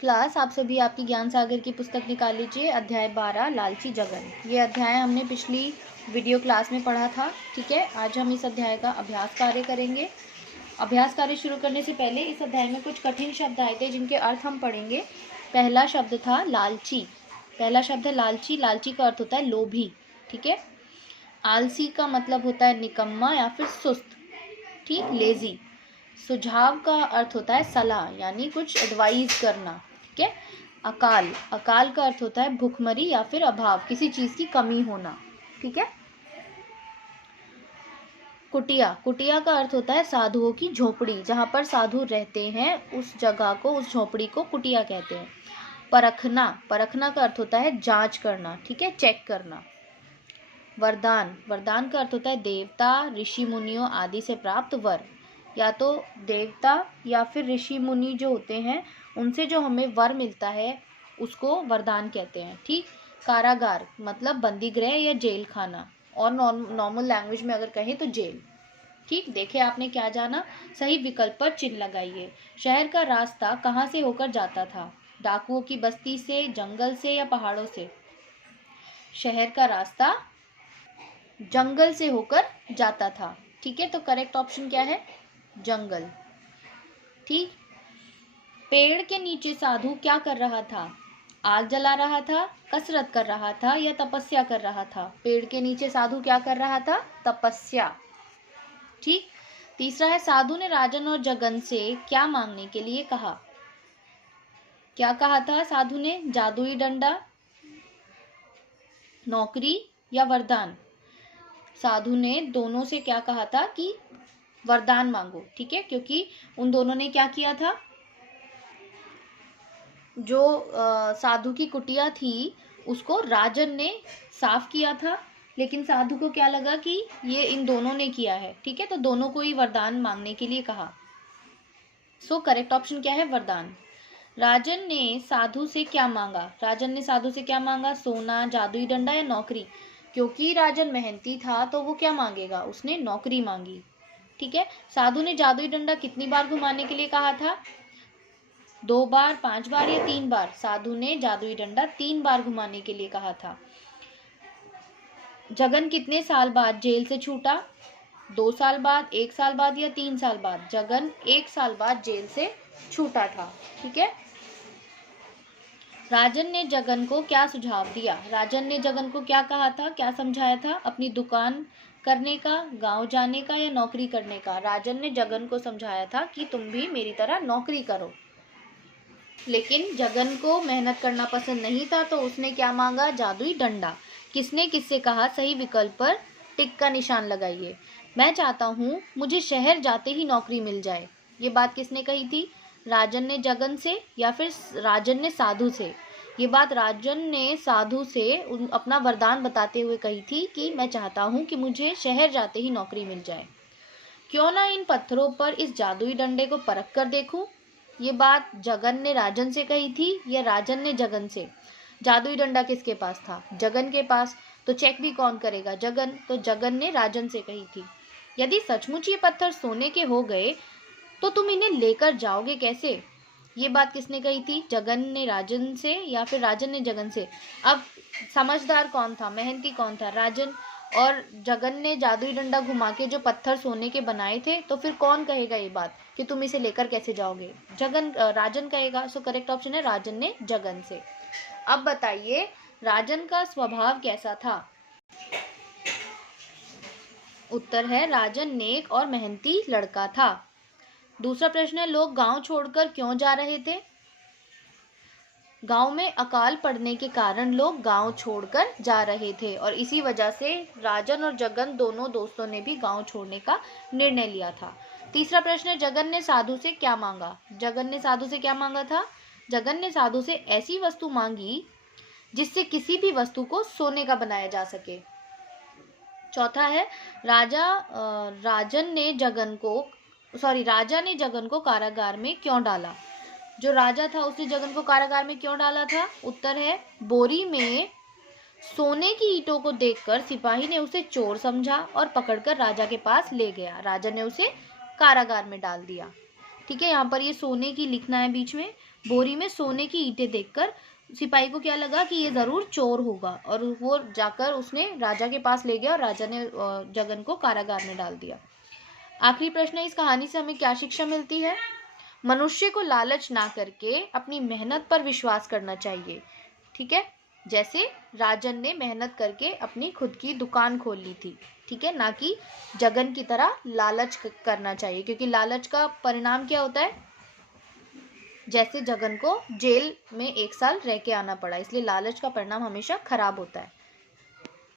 Class, आप सभी आपकी ज्ञान सागर की पुस्तक निकाल लीजिए। अध्याय 12 लालची जगन। ये अध्याय हमने पिछली वीडियो क्लास में पढ़ा था। ठीक है, आज हम इस अध्याय का अभ्यास कार्य करेंगे। अभ्यास कार्य शुरू करने से पहले इस अध्याय में कुछ कठिन शब्द आए थे जिनके अर्थ हम पढ़ेंगे। पहला शब्द था लालची। पहला शब्द है लालची। लालची का अर्थ होता है लोभी। ठीक है। आलसी का मतलब होता है निकम्मा या फिर सुस्त। ठीक, लेजी। सुझाव का अर्थ होता है सलाह, यानी कुछ एडवाइज करना। ठीक है। अकाल, अकाल का अर्थ होता है भूखमरी या फिर अभाव, किसी चीज की कमी होना। ठीक है। कुटिया, कुटिया का अर्थ होता है साधुओं की झोपड़ी, जहाँ पर साधु रहते हैं उस जगह को, उस झोपड़ी को कुटिया कहते हैं। परखना, परखना का अर्थ होता है जांच करना। ठीक है, चेक करना। वरदान, वरदान का अर्थ होता है देवता, ऋषि मुनियों आदि से प्राप्त वर, या तो देवता या फिर ऋषि मुनि जो होते हैं उनसे जो हमें वर मिलता है उसको वरदान कहते हैं। ठीक। कारागार मतलब बंदी गृह या जेल खाना, और नॉर्मल लैंग्वेज में अगर कहें तो जेल। ठीक, देखे आपने क्या जाना। सही विकल्प पर चिन्ह लगाइए। शहर का रास्ता कहाँ से होकर जाता था? डाकुओं की बस्ती से, जंगल से या पहाड़ों से? शहर का रास्ता जंगल से होकर जाता था। ठीक है, तो करेक्ट ऑप्शन क्या है? जंगल। ठीक। पेड़ के नीचे साधु क्या कर रहा था? आग जला रहा था, कसरत कर रहा था या तपस्या कर रहा था? पेड़ के नीचे साधु क्या कर रहा था? तपस्या। ठीक। तीसरा है साधु ने राजन और जगन से क्या मांगने के लिए कहा? क्या कहा था साधु ने? जादुई डंडा, नौकरी या वरदान? साधु ने दोनों से क्या कहा था कि वरदान मांगो। ठीक है, क्योंकि उन दोनों ने क्या किया था, जो साधु की कुटिया थी उसको राजन ने साफ किया था, लेकिन साधु को क्या लगा कि ये इन दोनों ने किया है। ठीक है, तो दोनों को ही वरदान मांगने के लिए कहा। सो करेक्ट ऑप्शन क्या है? वरदान। राजन ने साधु से क्या मांगा? राजन ने साधु से क्या मांगा? सोना, जादुई डंडा या नौकरी? क्योंकि राजन मेहनती था तो वो क्या मांगेगा? उसने नौकरी मांगी। ठीक है। साधु ने जादुई डंडा कितनी बार घुमाने के लिए कहा था? 2 बार, 5 बार या 3 बार? साधु ने जादुई डंडा 3 बार घुमाने के लिए कहा था। जगन कितने साल बाद जेल से छूटा? 2 साल बाद, 1 साल बाद या 3 साल बाद? जगन 1 साल बाद जेल से छूटा था। ठीक है। राजन ने जगन को क्या सुझाव दिया? राजन ने जगन को क्या कहा था, क्या समझाया था? अपनी दुकान करने का, गांव जाने का या नौकरी करने का? राजन ने जगन को समझाया था कि तुम भी मेरी तरह नौकरी करो, लेकिन जगन को मेहनत करना पसंद नहीं था तो उसने क्या मांगा? जादुई डंडा। किसने किससे कहा? सही विकल्प पर टिक का निशान लगाइए। मैं चाहता हूँ मुझे शहर जाते ही नौकरी मिल जाए। ये बात किसने कही थी? राजन ने जगन से या फिर राजन ने साधु से? ये बात राजन ने साधु से अपना वरदान बताते हुए कही थी कि मैं चाहता हूँ कि मुझे शहर जाते ही नौकरी मिल जाए। क्यों ना इन पत्थरों पर इस जादुई डंडे को परख कर देखूं? ये बात जगन ने राजन से कही थी या राजन ने जगन से? जादुई डंडा किसके पास था? जगन के पास। तो चेक भी कौन करेगा? जगन। तो जगन ने राजन से कही थी। यदि सचमुच ये पत्थर सोने के हो गए तो तुम इन्हें लेकर जाओगे कैसे? ये बात किसने कही थी? जगन ने राजन से या फिर राजन ने जगन से? अब समझदार कौन था, मेहनती कौन था? राजन। और जगन ने जादुई डंडा घुमा के जो पत्थर सोने के बनाए थे, तो फिर कौन कहेगा ये बात कि तुम इसे लेकर कैसे जाओगे? जगन, राजन कहेगा। सो करेक्ट ऑप्शन है राजन ने जगन से। अब बताइए राजन का स्वभाव कैसा था? उत्तर है राजन नेक और मेहनती लड़का था। दूसरा प्रश्न है लोग गांव छोड़कर क्यों जा रहे थे? गांव में अकाल पड़ने के कारण लोग गांव छोड़कर जा रहे थे और इसी वजह से राजन और जगन दोनों दोस्तों ने भी गांव छोड़ने का निर्णय लिया था। तीसरा प्रश्न है जगन ने साधु से क्या मांगा? जगन ने साधु से क्या मांगा था? जगन ने साधु से ऐसी वस्तु मांगी जिससे किसी भी वस्तु को सोने का बनाया जा सके। चौथा है राजा ने जगन को कारागार में क्यों डाला? जो राजा था उसने जगन को कारागार में क्यों डाला था? उत्तर है बोरी में सोने की ईंटों को देखकर सिपाही ने उसे चोर समझा और पकड़कर राजा के पास ले गया। राजा ने उसे कारागार में डाल दिया। ठीक है, यहाँ पर ये सोने की लिखना है बीच में, बोरी में सोने की ईंटें देखकर सिपाही को क्या लगा कि ये ज़रूर चोर होगा, और वो जाकर उसने राजा के पास ले गया और राजा ने जगन को कारागार में डाल दिया। आखिरी प्रश्न है, इस कहानी से हमें क्या शिक्षा मिलती है? मनुष्य को लालच ना करके अपनी मेहनत पर विश्वास करना चाहिए। ठीक है, जैसे राजन ने मेहनत करके अपनी खुद की दुकान खोल ली थी। ठीक है, ना कि जगन की तरह लालच करना चाहिए, क्योंकि लालच का परिणाम क्या होता है? जैसे जगन को जेल में 1 साल रह के आना पड़ा, इसलिए लालच का परिणाम हमेशा खराब होता है।